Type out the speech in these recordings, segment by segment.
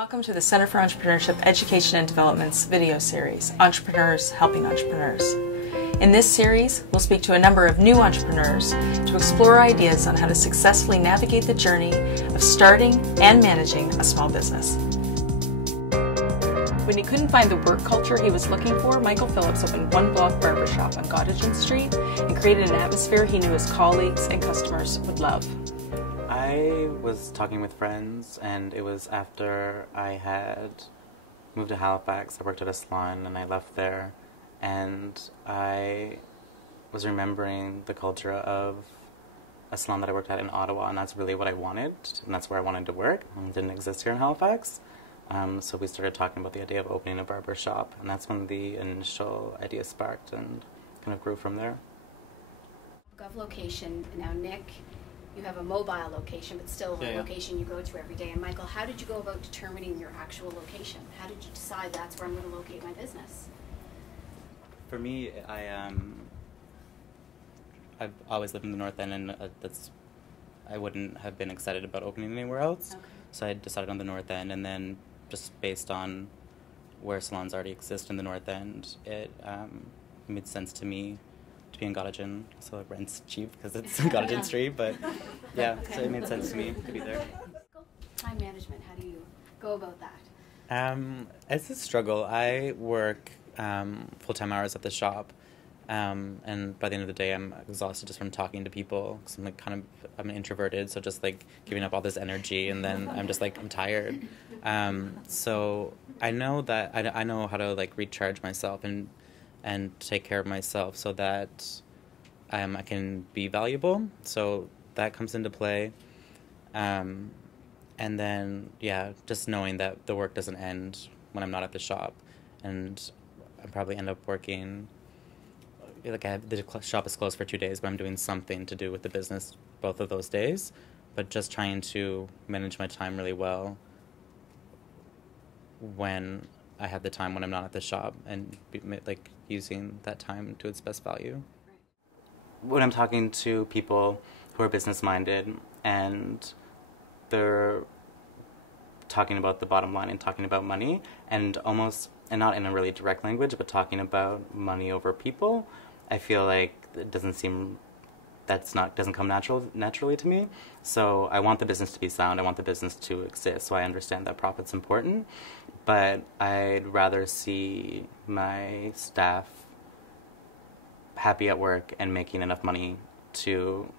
Welcome to the Center for Entrepreneurship Education and Development's video series, Entrepreneurs Helping Entrepreneurs. In this series, we'll speak to a number of new entrepreneurs to explore ideas on how to successfully navigate the journey of starting and managing a small business. When he couldn't find the work culture he was looking for, Michael Phillips opened One Block Barbershop on Gottingen Street and created an atmosphere he knew his colleagues and customers would love. I was talking with friends, and it was after I had moved to Halifax. I worked at a salon, and I left there, and I was remembering the culture of a salon that I worked at in Ottawa, and that's really what I wanted, and that's where I wanted to work. It didn't exist here in Halifax, so we started talking about the idea of opening a barber shop, and that's when the initial idea sparked and kind of grew from there. Gov location, now Nick, you have a mobile location, but still a location you go to every day. And Michael, how did you go about determining your actual location? How did you decide that's where I'm going to locate my business? For me, I've always lived in the North End, and I wouldn't have been excited about opening anywhere else. Okay. So I decided on the North End, and then just based on where salons already exist in the North End, it made sense to me to be in Gottingen. So rent's cheap because it's in Gottingen Street, but yeah, okay. So it made sense to me to be there. Time management, how do you go about that? It's a struggle. I work full-time hours at the shop, and by the end of the day I'm exhausted just from talking to people, because I'm introverted, so just like giving up all this energy, and then I'm just like, I'm tired. So I know that I know how to like recharge myself and take care of myself so that I can be valuable. So that comes into play. And then, yeah, just knowing that the work doesn't end when I'm not at the shop. And I probably end up working, like the shop is closed for 2 days, but I'm doing something to do with the business both of those days. But just trying to manage my time really well when I have the time when I'm not at the shop, and like using that time to its best value. When I'm talking to people who are business-minded and they're talking about the bottom line and talking about money, and not in a really direct language, but talking about money over people, I feel like it doesn't come naturally to me. So I want the business to be sound. I want the business to exist. So I understand that profit's important, but I'd rather see my staff happy at work and making enough money to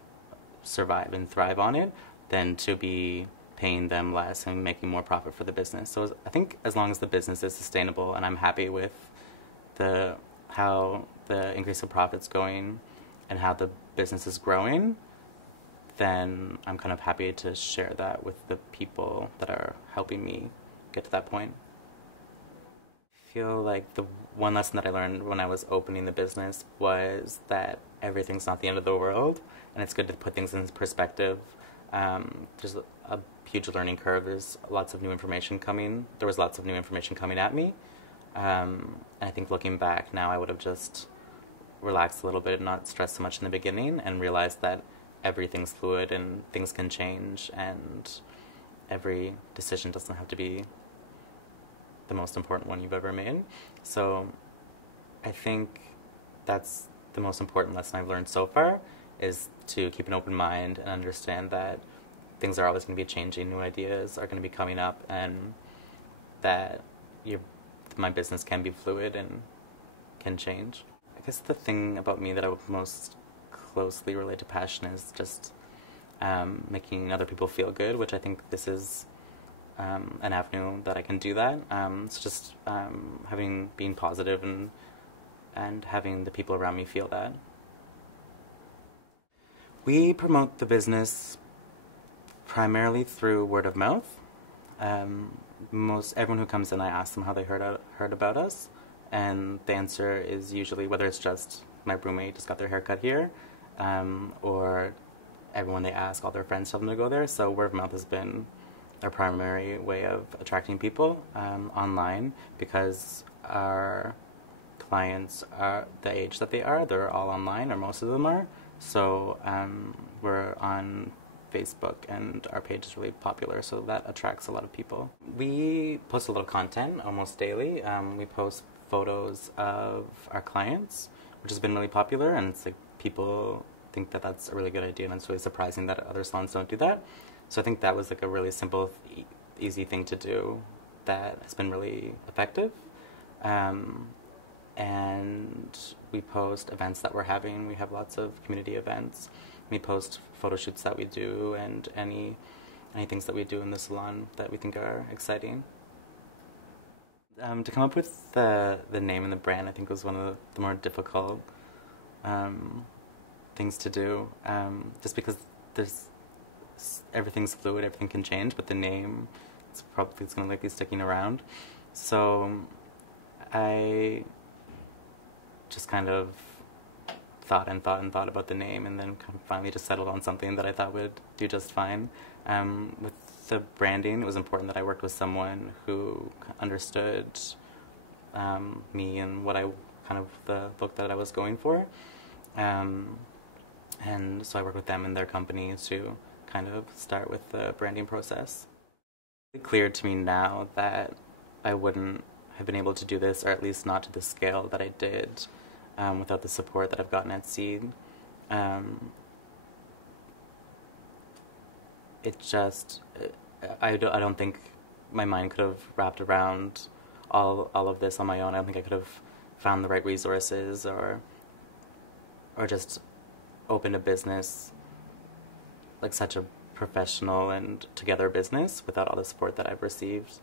survive and thrive on it than to be paying them less and making more profit for the business. So I think as long as the business is sustainable and I'm happy with how the increase of profit's going and how the business is growing, then I'm kind of happy to share that with the people that are helping me get to that point. I feel like the one lesson that I learned when I was opening the business was that everything's not the end of the world, and it's good to put things in perspective. There's a huge learning curve. There's lots of new information coming. There was lots of new information coming at me. And I think looking back now, I would have just relaxed a little bit and not stressed so much in the beginning, and realized that everything's fluid and things can change, and every decision doesn't have to be the most important one you've ever made. So I think that's the most important lesson I've learned so far, is to keep an open mind and understand that things are always going to be changing, new ideas are going to be coming up, and that my business can be fluid and can change. I guess the thing about me that I would most closely relate to passion is just making other people feel good, which I think this is an avenue that I can do that. It's just being positive and having the people around me feel that. We promote the business primarily through word of mouth. Everyone who comes in, I ask them how they heard about us, and the answer is usually whether it's just my roommate just got their haircut here, or everyone they ask, all their friends tell them to go there. So word of mouth has been our primary way of attracting people online, because our clients are the age that they are. They're all online, or most of them are. So we're on Facebook, and our page is really popular, so that attracts a lot of people. We post a little content almost daily. We post photos of our clients, which has been really popular, and it's like people think that that's a really good idea, and it's really surprising that other salons don't do that. So I think that was like a really simple, easy thing to do that has been really effective. And we post events that we're having. We have lots of community events. We post photo shoots that we do, and any things that we do in the salon that we think are exciting. To come up with the name and the brand, I think was one of the more difficult things to do, just because everything's fluid, everything can change, but the name, it's going to like be sticking around. So I just kind of thought about the name, and then finally just settled on something that I thought would do just fine. With the branding, it was important that I worked with someone who understood me and what the look that I was going for. And so I worked with them in their company to kind of start with the branding process. It's clear to me now that I wouldn't have been able to do this, or at least not to the scale that I did, without the support that I've gotten at Ceed. I don't think my mind could have wrapped around all of this on my own. I don't think I could have found the right resources or just opened a business, like such a professional and together business, without all the support that I've received.